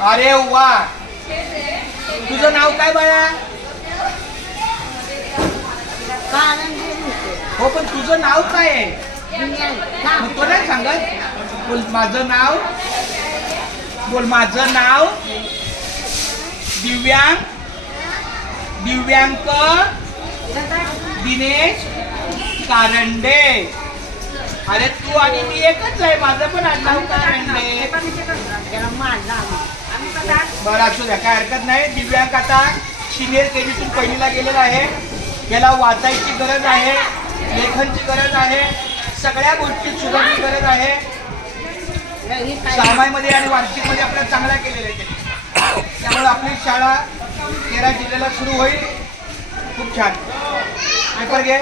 अरे वा, तुझं नाव काय बाळा? हो, पण तुझं नाव काय आहे? मग तो नाही सांगत. बोल माझं नाव. बोल माझं नाव दिव्यांक दिनेश कारंडे. अरे तू आणि मी एकच आहे, माझं पण आडनाव कारंडे. बरं असू द्या, काय हरकत नाही. दिव्यांक आता सिनियर केजीतून पहिलीला गेलेला आहे. याला वाचायची गरज आहे, लेखनची गरज आहे, सगळ्या गोष्टी सुधारण्याची गरज आहे. सामायमध्ये आणि वार्षिकमध्ये आपल्याला चांगला केलेला आहे. त्यामुळे आपली शाळा 13 जिल्ह्याला सुरू होईल. खूप छान. पेपर घे.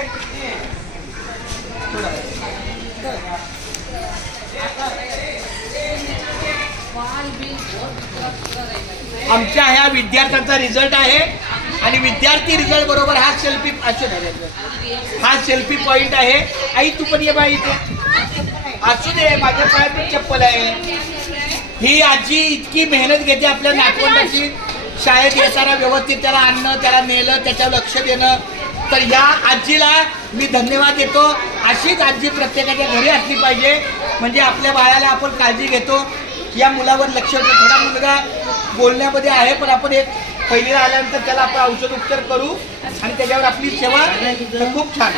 आमच्या ह्या विद्यार्थ्यांचा रिझल्ट आहे आणि विद्यार्थी रिझल्ट बरोबर हा सेल्फी पॉइंट आहे. आई तू पण ये बाई इथे. असू दे, माझ्या पायात चप्पल आहे. ही आजी इतकी मेहनत घेते आपल्या नातवंडाची. शाळेत येताना व्यवस्थित त्याला आणणं, त्याला नेलं, त्याच्यावर लक्ष देणं. तर या आजीला मी धन्यवाद देतो. अशीच आजी प्रत्येकाच्या घरी असली पाहिजे, म्हणजे आपल्या बाळाला आपण काळजी घेतो. या मुलावर लक्ष देतो. थोडा मुलगा बोलण्यामध्ये आहे, पण आपण एक पहिलीला आल्यानंतर त्याला आपण औषध उपचार करू आणि त्याच्यावर आपली सेवा. खूप छान.